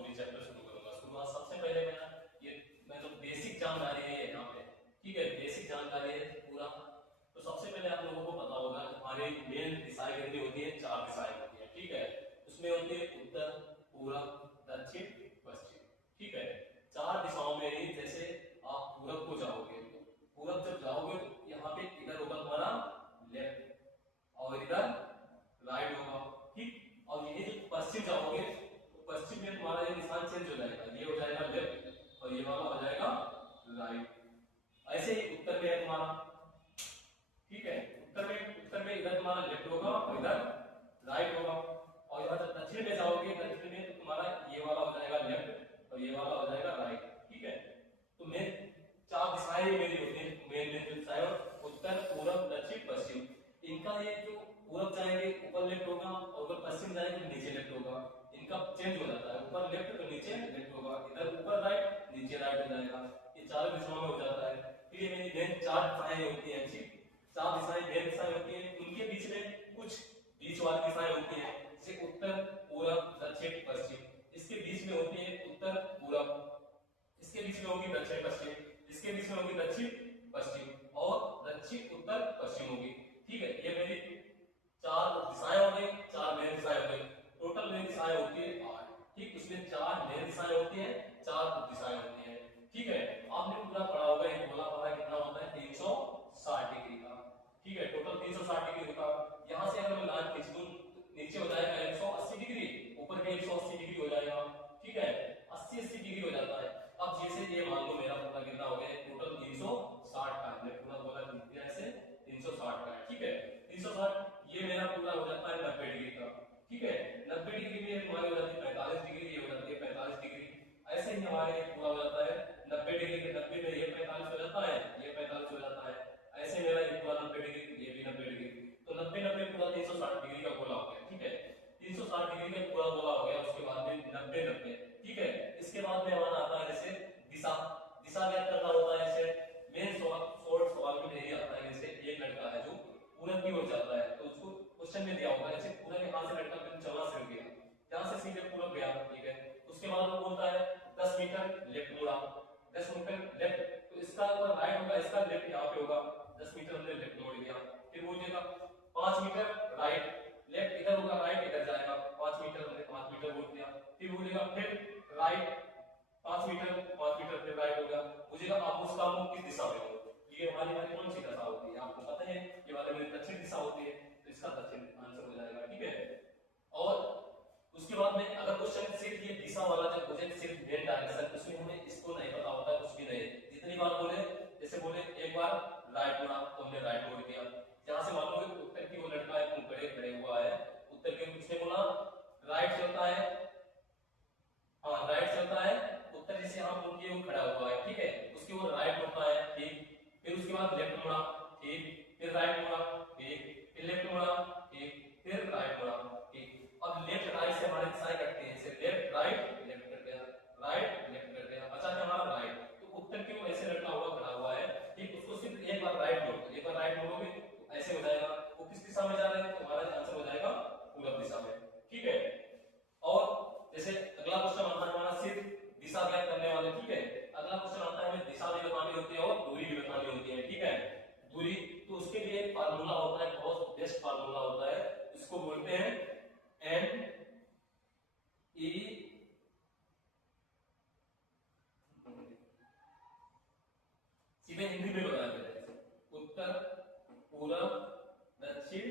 जरूरी चैप्टर शुरू करूंगा। शुरुआत सबसे पहले मैं तो बेसिक जानकारी है यहाँ पे, ठीक है, बेसिक जानकारी है पूरा। तो सबसे पहले आप लोगों को पता होगा हमारी मेन दिशाएं कितनी होती है, 4 दिशाएं होती है, ठीक है। उसमें होती है उत्तर, पूरब, दक्षिण, पश्चिम, ठीक है। 4 दिशाओं में ही जैसे आप पूरब को जाओगे, पूरब जब जाओगे तो यहाँ पे इधर होगा तुम्हारा लेफ्ट और इधर राइट होगा, ठीक। और यही जब पश्चिम जाओगे तो पश्चिम में तुम्हारा ये निशान चेंज हो जाएगा, ये हो जाएगा लेफ्ट और ये वाला हो जाएगा राइट। ऐसे ही उत्तर में है तुम्हारा, ठीक है, उत्तर में इधर तुम्हारा लेफ्ट होगा और इधर राइट होगा। और इधर जब दक्षिण में जाओगे, दक्षिण में तो तुम्हारा ये वाला हो जाएगा लेफ्ट और ये वाला हो जाएगा राइट, ठीक है। तो मेन 4 दिशाएं मेरी होती है, मेन दिशाएं उत्तर, पूरब, दक्षिण, पश्चिम। इनका ये जो पूरब जाएंगे ऊपर लेफ्ट होगा और अगर पश्चिम जाएंगे तो नीचे लेफ्ट होगा। इनका चेंज हो जाता है, ऊपर लेफ्ट तो नीचे लेफ्ट होगा, इधर ऊपर राइट नीचे राइट हो जाएगा। ये 4 दिशाओं में हो जाता है। फिर ये मेरी मेन 4 दिशाएं होती हैं, ठीक। 4 दिशाएं मेन दिशाएं होती हैं, उनके बीच में कुछ बीच वाली दिशाएं होती हैं, जैसे उत्तर, पूरब, दक्षिण, पश्चिम। इसके बीच में होती है उत्तर, पूरब, इसके बीच में होगी दक्षिण, पश्चिम, इसके बीच में होगी दक्षिण, पश्चिम और दक्षिण, उत्तर, पश्चिम होगी, ठीक है। ये मेरी 4 दिशाएं हो गई, 4 मेन दिशाएं हो गई। टोटल मेन दिशाएं होती है 8, ठीक। इसमें 4 मेन दिशाएं होती हैं, 4 दिशाएं होती हैं, ठीक है। आपने पूरा पढ़ा होगा, ये गोला पढ़ा कितना होता है, 360 डिग्री का, ठीक है। टोटल 360 डिग्री का। यहां से अगर मैं लाइन खींच दूं नीचे हो जाएगा 180 डिग्री, ऊपर भी 180 डिग्री हो जाएगा, ठीक है। 80 डिग्री हो जाता है। अब जैसे ये मान लो मेरा पूरा कितना हो गया, टोटल 360 का है, पूरा गोला खींच दिया ऐसे 360 का है, ठीक है। 360 ये मेरा पूरा हो जाता है 90 डिग्री का, ठीक है। 90 डिग्री में हमारी हो जाती है 45 डिग्री, ये हो जाती है 45 डिग्री। ऐसे ही हमारे ये पूरा हो जाता है 90 डिग्री के 90 में ये 45 हो जाता है, ये 45 हो जाता है। ऐसे मेरा ये पूरा 90 डिग्री, ये भी 90 डिग्री, तो 90 90 पूरा 360 डिग्री का गोला हो गया, ठीक है। 360 डिग्री का पूरा गोला हो गया। उसके बाद में 90 90, ठीक है। इसके बाद में हमारा आता है जैसे दिशा, दिशा ज्ञात करना होता है। जैसे मेन शॉर्ट सवाल में यही आता है, जैसे एक लड़का है जो पूरब की ओर जाता है तो उसको क्वेश्चन में दिया होगा, जैसे पूरब यहाँ से लड़का चलना शुरू किया, यहाँ से सीधे पूरब गया, ठीक है। उसके बाद वो बोलता है 10 मीटर लेफ्ट मुड़ा, 10 मीटर लेफ्ट, तो इसका ऊपर राइट होगा, इसका लेफ्ट यहाँ पे होगा, 10 मीटर हमने लेफ्ट मोड़ दिया। फिर बोलिएगा 5 मीटर राइट, लेफ्ट इधर होगा, राइट इधर जाएगा, 5 मीटर हमने 5 मीटर बोल दिया। फिर बोलिएगा फिर राइट 5 मीटर, 5 मीटर फिर राइट होगा। मुझेगा आप उसका मुख किस दिशा में हो, ये हमारी वाली कौन सी दिशा होती है, आपको पता है ये वाली मेरी दक्षिण दिशा होती है, तो इसका दक्षिण आंसर हो जाएगा, ठीक है। और उसके बाद में अगर क्वेश्चन सिर्फ ये दिशा वाला जब मुझे सिर्फ मेन डायरेक्शन, उसमें हमें इसको नहीं पता होता कुछ भी नहीं, जितनी बार बोले, जैसे बोले एक बार राइट मुड़ा तो हमने राइट मोड़ दिया। जहां से मान लो उत्तर की वो लड़का है मुंह खड़े खड़े हुआ है, उत्तर के किसने बोला राइट चलता है, हाँ राइट चलता है, उत्तर जैसे यहाँ मुंह किए खड़ा हुआ है, ठीक है, उसके वो राइट मुड़ता है, ठीक। फिर उसके बाद लेफ्ट मुड़ा, ठीक, फिर राइट मुड़ा, ठीक, फिर लेफ्ट मुड़ा, ठीक, फिर राइट मुड़ा, ठीक। अब लेफ्ट राइट से हमारे दिशाएं कटते हैं, जैसे लेफ्ट राइट लेफ्ट कर गया, राइट लेफ्ट कर गया, अच्छा क्या हमारा राइट, तो उत्तर की वो ऐसे लड़का हुआ खड़ा हुआ है, ठीक। उसको सिर्फ एक बार राइट मोड़ो, एक बार राइट मोड़ोगे तो ऐसे हो जाएगा, वो किस दिशा में जा रहे हैं, तो हमारा आंसर हो जाएगा पूरब दिशा में, ठीक है। और जैसे अगला क्वेश्चन आता है हमारा सिर्फ दिशा ज्ञात करने वाले, ठीक है। अगला क्वेश्चन आता है हमें दिशा भी बतानी होती है और दूरी भी बतानी होती है, ठीक है। दूरी तो उसके लिए एक फार्मूला होता है, बहुत बेस्ट फार्मूला होता है, इसको बोलते हैं एन ई, सीधे हिंदी में बता देते हैं, उत्तर, पूरब, दक्षिण,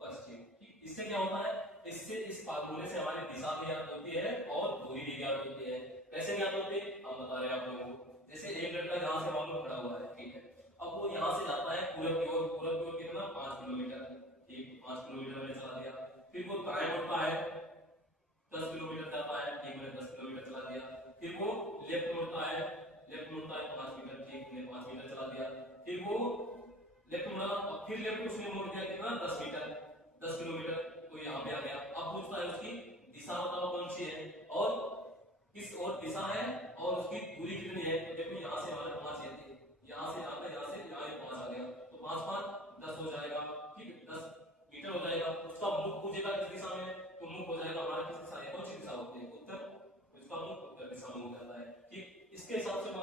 पश्चिम, ठीक। इससे क्या होता है, इससे इस फार्मूले से हमारी दिशा भी ज्ञात होती है और दूरी भी ज्ञात होती है। कैसे ज्ञात होती है हम बता रहे हैं आप लोगों को। जैसे एक लड़का यहाँ से मान लो खड़ा हुआ है, ठीक है, अब वो यहाँ से जाता है पूरब की ओर, पूरब की ओर कितना 5 किलोमीटर, ठीक, 5 किलोमीटर में चला दिया। फिर वो दाएं मुड़ता है 10 किलोमीटर जाता है, ठीक, मैंने 10 किलोमीटर चला दिया। फिर वो लेफ्ट मुड़ता है, लेफ्ट मुड़ता है 5 मीटर, ठीक, मैंने 5 मीटर चला दिया। फिर वो लेफ्ट मुड़ा और फिर लेफ्ट उसने मोड़ दिया कितना 10 मीटर, 10 किलोमीटर, तो यहाँ पे आ गया। अब पूछता है उसकी दिशा बताओ कौन सी है और किस और दिशा है और उसकी दूरी कितनी है। तो देखो यहाँ से हमारे 5 है, यहाँ से यहाँ पे, यहाँ से यहाँ 5 आ गया, तो 5 5 10 हो जाएगा, ठीक, 10 मीटर हो जाएगा। उसका मुख पूछेगा किस दिशा में, तो मुख हो जाएगा हमारा किस दिशा है, कौन सी दिशा होती है उत्तर, उसका मुख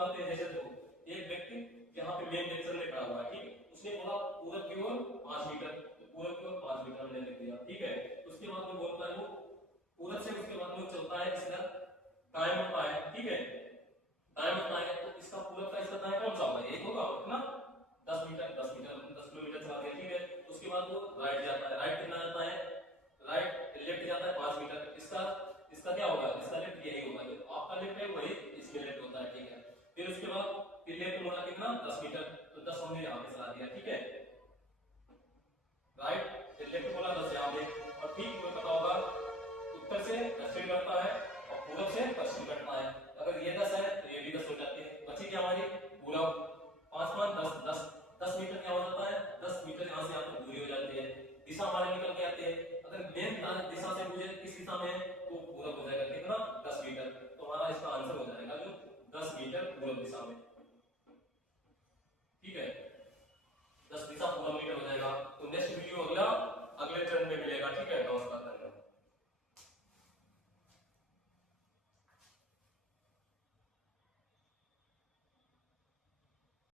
बनाते हैं। जैसे देखो एक व्यक्ति यहाँ पे मेन डायरेक्शन में खड़ा हुआ है, ठीक है, उसने बोला पूरब की ओर 5 मीटर, तो पूरब की ओर 5 मीटर हमने लिख दिया, ठीक है। उसके बाद में बोलता है वो पूरब से, उसके बाद में वो चलता है इसका दाएं होता है, ठीक है, दाएं होता है, तो इसका पूरब का इसका दाएं कौन सा होगा, एक होगा ना, 10 मीटर 10 किलोमीटर चला गया, ठीक है। उसके बाद वो राइट जाता है, राइट कितना जाता है, राइट लेफ्ट जाता है 5 मीटर, इसका इसका क्या होगा, इसका लेफ्ट यही होगा, जो आपका लेफ्ट है वही इसमें लेफ्ट होता है, ठीक है। फिर उसके बाद फिर लेफ्ट मुड़ा कितना 10 मीटर, तो 10 हमने यहाँ पे चला दिया, ठीक है, राइट, फिर लेफ्ट बोला 10 यहाँ पे, और ठीक तुम्हें पता होगा उत्तर से दक्षिण करता है और पूरब से पश्चिम करता है। अगर ये 10 है तो ये भी 10 हो जाते हैं, बची क्या हमारी पूरब, 5 5 10 10 मीटर क्या हो जाता है, 10 मीटर यहाँ से यहाँ तक दूरी हो जाती है, दिशा हमारे निकल के आते हैं। अगर मेन दिशा से मुझे किस दिशा में है तो पूरब हो जाएगा, कितना 10 मीटर, तो हमारा इसका आंसर हो जाएगा जो 10 मीटर पूरब दिशा में, ठीक है, 10 दिशा पूरब मीटर हो जाएगा। तो नेक्स्ट वीडियो अगला अगले चरण में मिलेगा, ठीक है, नमस्कार।